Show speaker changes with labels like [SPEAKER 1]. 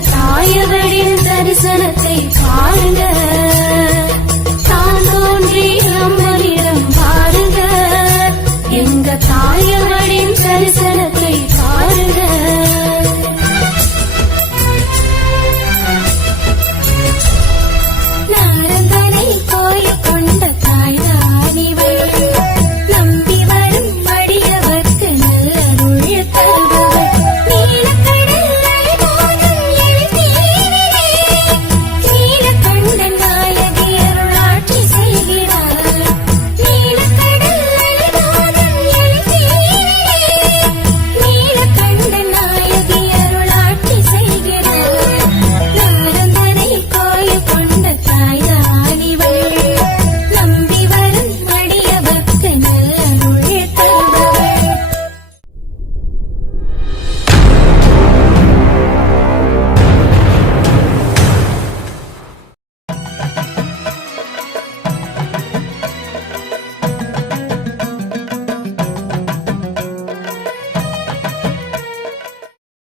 [SPEAKER 1] தாயவழியின் தரிசனத்தை பாருங்க. தான் தோன்றி நம்மளிடம் பாருங்க எங்க தாயவர்